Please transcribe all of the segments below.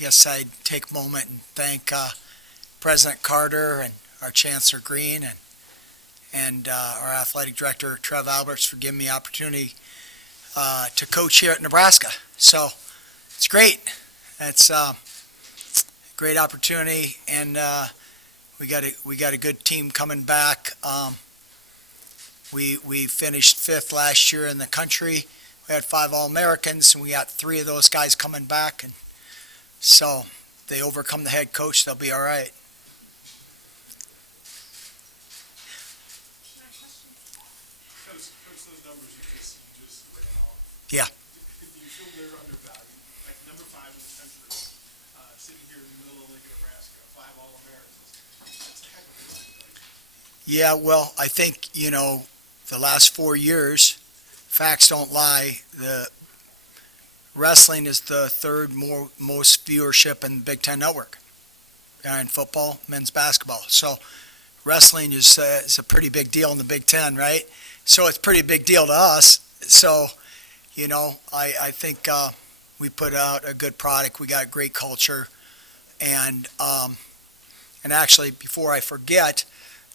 guess I'd take a moment and thank President Carter and our Chancellor Green and our athletic director Trev Alberts for giving me the opportunity to coach here at Nebraska. So it's great. It's a great opportunity, and we got a good team coming back. We finished fifth last year in the country. We had 5 All-Americans, and we got 3 of those guys coming back. And so if they overcome the head coach, they'll be all right. Coach, those numbers you just ran off. Yeah. Do you feel they're undervalued? Like number 5 in the country, sitting here in the middle of Lincoln, Nebraska, 5 All-Americans. That's a heck of a organization. Yeah, well, I think, the last 4 years, facts don't lie, the wrestling is the third most viewership in the Big Ten Network behind football, men's basketball. So wrestling is a pretty big deal in the Big Ten, right? So it's a pretty big deal to us. So, I think we put out a good product. We got great culture. And actually, before I forget,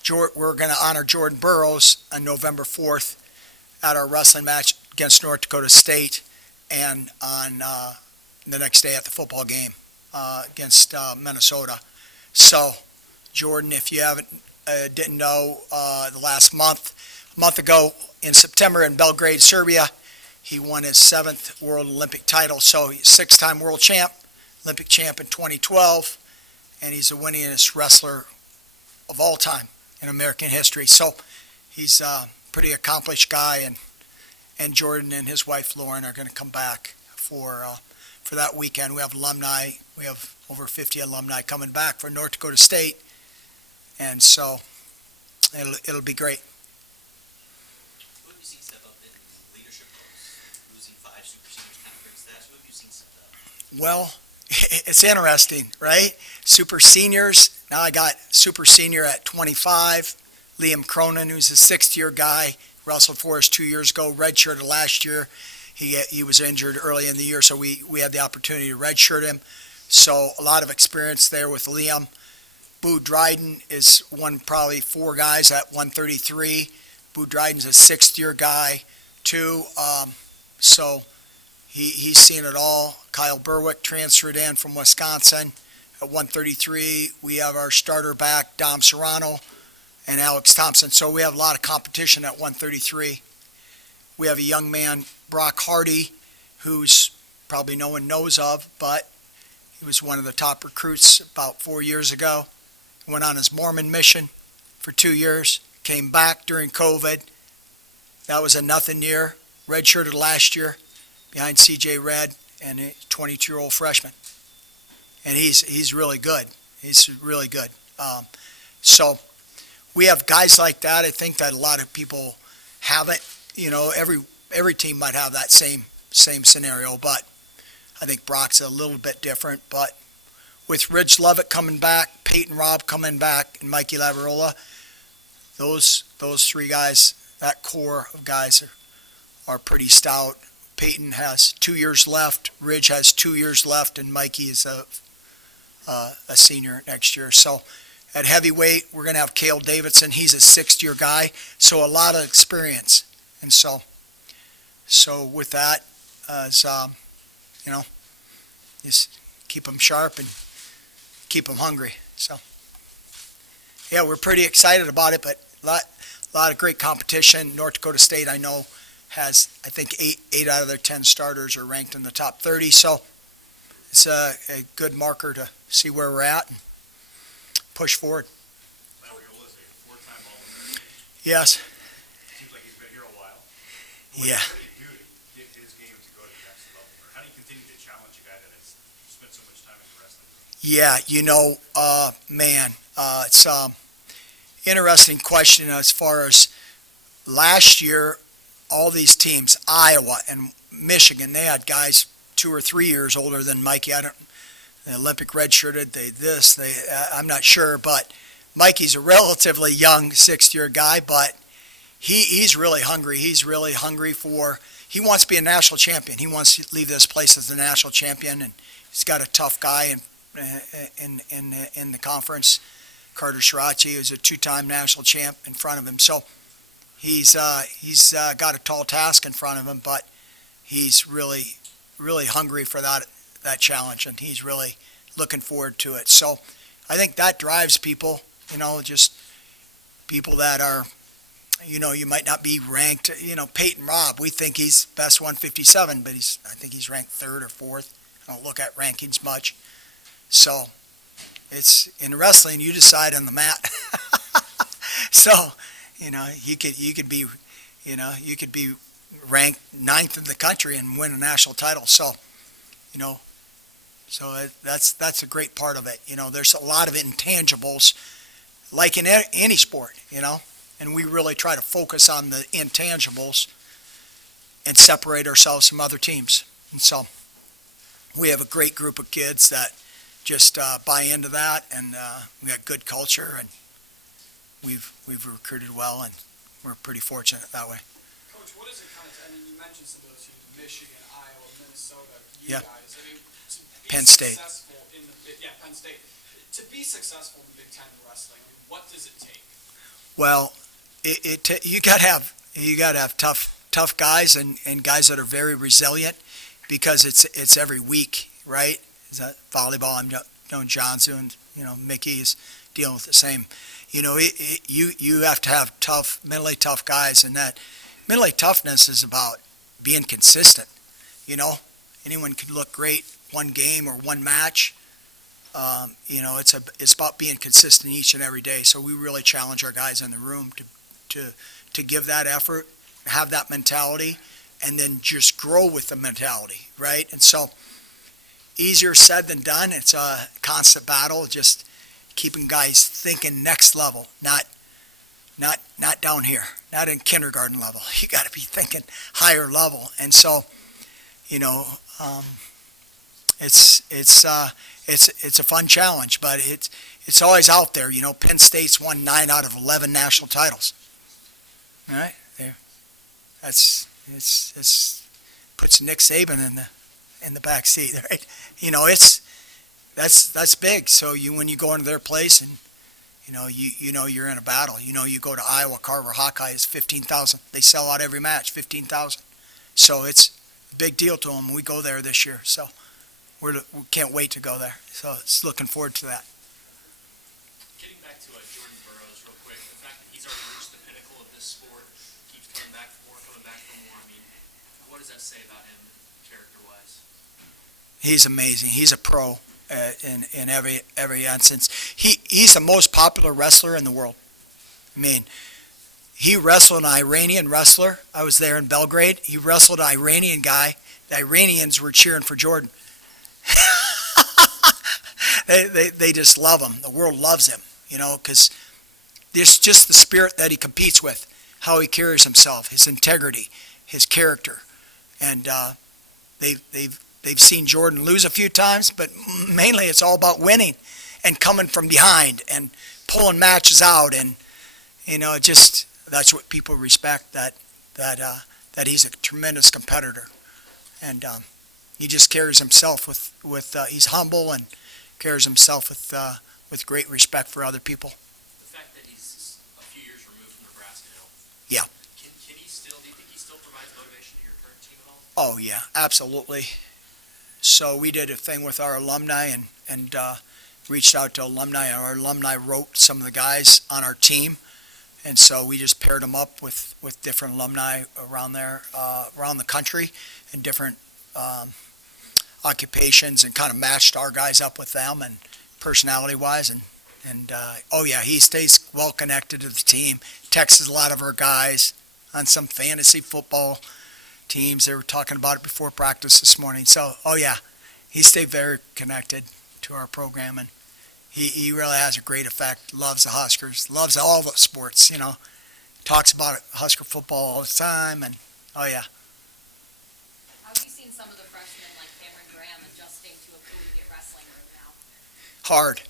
we're going to honor Jordan Burroughs on November 4th at our wrestling match against North Dakota State, and on the next day at the football game against Minnesota. So, Jordan, if you didn't know, a month ago in September in Belgrade, Serbia, he won his 7th World Olympic title. So he's 6-time world champ, Olympic champ in 2012, and he's the winningest wrestler of all time in American history. So he's a pretty accomplished guy, and Jordan and his wife Lauren are going to come back for that weekend. We have alumni. We have over 50 alumni coming back for North Dakota State, and so it'll be great. Who have you seen step up in leadership roles? Losing 5 super seniors kind of breaks that. Who have you seen step up? Well, it's interesting, right? Super seniors. Now I got super senior at 25, Liam Cronin, who's a 6th-year guy, wrestled for us 2 years ago, redshirted last year. He was injured early in the year, so we had the opportunity to redshirt him. So a lot of experience there with Liam. Boo Dryden is probably 4 guys at 133. Boo Dryden's a 6th-year guy, too. So he's seen it all. Kyle Berwick transferred in from Wisconsin. At 133, we have our starter back, Dom Serrano, and Alex Thompson. So we have a lot of competition at 133. We have a young man, Brock Hardy, who's probably no one knows of, but he was one of the top recruits about 4 years ago. Went on his Mormon mission for 2 years, came back during COVID. That was a nothing year. Redshirted last year behind C.J. Redd and a 22-year-old freshman. And he's really good. He's really good. So we have guys like that. I think that a lot of people haven't. Every team might have that same scenario, but I think Brock's a little bit different. But with Ridge Lovett coming back, Peyton Robb coming back, and Mikey Lavarola, those 3 guys, that core of guys are pretty stout. Peyton has 2 years left. Ridge has 2 years left, and Mikey is a senior next year. So at heavyweight, we're going to have Cale Davidson. He's a 6th-year guy, so a lot of experience. And so with that, just keep them sharp and keep them hungry. So, yeah, we're pretty excited about it, but a lot of great competition. North Dakota State, I know, has, I think, 8 out of their 10 starters are ranked in the top 30. So it's a good marker to see where we're at and push forward. Lavarola is a 4-time All-American. Yes. Seems like he's been here a while. Yeah. What do you do to get his game to go to the next level? Or how do you continue to challenge a guy that has spent so much time in wrestling? Yeah, it's interesting question as far as last year, all these teams, Iowa and Michigan, they had guys 2 or 3 years older than Mikey. The Olympic redshirted, I'm not sure, but Mikey's a relatively young 6th-year guy, but he's really hungry. He's really hungry he wants to be a national champion. He wants to leave this place as a national champion, and He's got a tough guy in the conference. Carter Shirachi is a two-time national champ in front of him. So he's got a tall task in front of him, but he's really hungry for that challenge, and he's really looking forward to it. So I think that drives people, just people that are, you might not be ranked, Peyton Robb, we think he's best 157, but I think he's ranked third or fourth. I don't look at rankings much. So it's in wrestling, you decide on the mat. So, you could be ranked ninth in the country and win a national title. So, that's a great part of it. There's a lot of intangibles, like in any sport, and we really try to focus on the intangibles and separate ourselves from other teams. And so we have a great group of kids that just buy into that, and we got good culture, and we've recruited well, and we're pretty fortunate that way. Coach, what is it you mentioned some of those teams, Michigan, Iowa, Minnesota, Yeah. guys. To be Penn State. successful in Penn State. To be successful in the Big Ten wrestling, what does it take? Well, you got to have tough guys and guys that are very resilient, because it's every week, right? Is that volleyball? I'm knowing John's doing, Mickey is dealing with the same. You have to have mentally tough guys, and that mentally toughness is about being consistent. Anyone can look great one game or one match. It's about being consistent each and every day. So we really challenge our guys in the room to give that effort, have that mentality, and then just grow with the mentality, right? And so easier said than done. It's a constant battle, just keeping guys thinking next level, not down here, not in kindergarten level. You got to be thinking higher level. And so, it's a fun challenge, but it's always out there. Penn State's won 9 out of 11 national titles. All right, there. It's puts Nick Saban in the back seat, right? That's big. So when you go into their place and you're in a battle. You go to Iowa, Carver Hawkeye is 15,000. They sell out every match, 15,000. So it's a big deal to them. We go there this year, so we can't wait to go there. So it's looking forward to that. Getting back to Jordan Burroughs real quick, the fact that he's already reached the pinnacle of this sport, keeps coming back for more. I mean, what does that say about him character-wise? He's amazing. He's a pro in every instance. He's the most popular wrestler in the world. I mean, he wrestled an Iranian wrestler. I was there in Belgrade. He wrestled an Iranian guy. The Iranians were cheering for Jordan. They just love him. The world loves him, because there's just the spirit that he competes with, how he carries himself, his integrity, his character. And they've seen Jordan lose a few times, but mainly it's all about winning and coming from behind and pulling matches out. And, that's what people respect, that he's a tremendous competitor. And he just carries himself with he's humble and carries himself with great respect for other people. The fact that he's a few years removed from Nebraska now. Yeah. Do you think he still provides motivation to your current team at all? Oh, yeah, absolutely. So we did a thing with our alumni and reached out to alumni. Our alumni wrote some of the guys on our team. And so we just paired them up with different alumni around there, around the country, and different occupations, and kind of matched our guys up with them and personality-wise. And oh yeah, he stays well connected to the team. Texts a lot of our guys on some fantasy football teams. They were talking about it before practice this morning. So oh yeah, he stayed very connected to our program, and he really has a great effect. Loves the Huskers, loves all the sports, talks about Husker football all the time, and oh yeah. How have you seen some of the freshmen like Cameron Graham adjusting to a collegiate wrestling room now? Hard.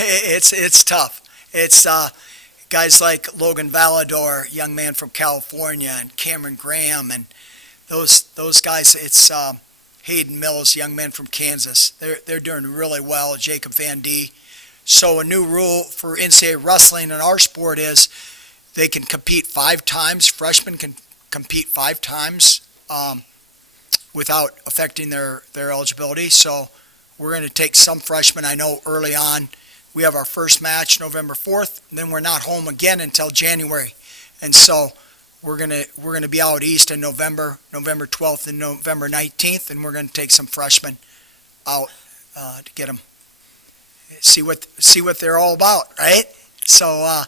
It's tough. It's guys like Logan Valador, young man from California, and Cameron Graham, and those guys. Hayden Mills, young man from Kansas. They're doing really well. Jacob Van D. So a new rule for NCAA wrestling in our sport is they can compete 5 times. Freshmen can compete 5 times without affecting their eligibility. So we're going to take some freshmen. I know early on we have our first match November 4th, and then we're not home again until January. And so we're gonna be out east in November 12th and November 19th, and we're going to take some freshmen out to get them see what they're all about, right? So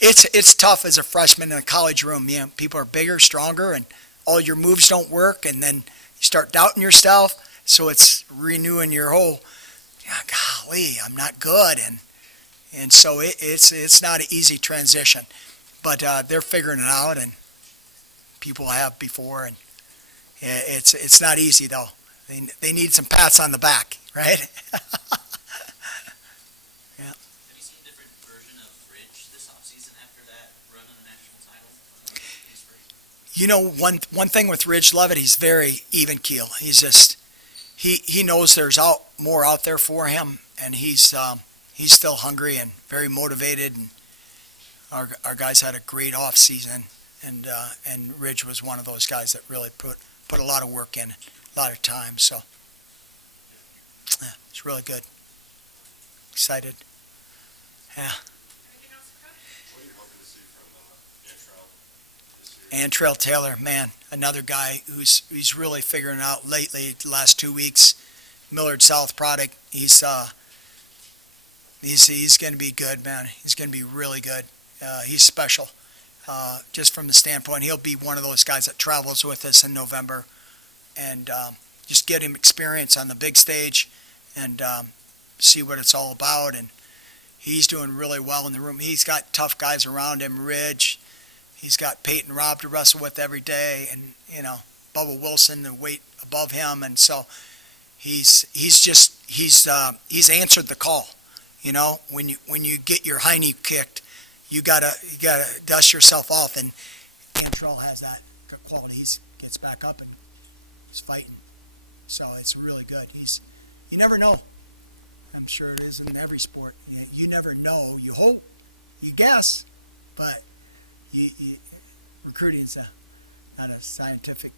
it's tough as a freshman in a college room. You know, people are bigger, stronger, and all your moves don't work, and then you start doubting yourself. So it's renewing your whole, golly, I'm not good, and so it's not an easy transition, but they're figuring it out, and people have before, and it's not easy though. They need some pats on the back, right? Have you seen a different version of Ridge this offseason after that run on the national title? You know, one thing with Ridge Levitt, he's very even keel. He's just he knows there's more out there for him, and he's still hungry and very motivated. And our guys had a great off season, and Ridge was one of those guys that really put a lot of work in, a lot of time. So yeah, it's really good. Excited. Yeah. Anything else, Coach? What are you hoping to see from Antrell this year? Antrell Taylor, man, another guy who's really figuring out lately, the last 2 weeks. Millard South product. He's going to be good, man. He's going to be really good. He's special, just from the standpoint. He'll be one of those guys that travels with us in November, and just get him experience on the big stage, and see what it's all about. And he's doing really well in the room. He's got tough guys around him. Ridge. He's got Peyton Robb to wrestle with every day, and Bubba Wilson, the weight above him, and so he's answered the call. When you get your high knee kicked, you gotta dust yourself off, and Antrell has that good quality. He gets back up and he's fighting, so it's really good. You never know. I'm sure it is in every sport. You never know. You hope, you guess, but recruiting's not a scientific,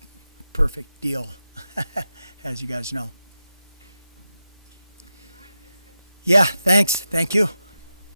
perfect deal, as you guys know. Yeah, thanks. Thank you.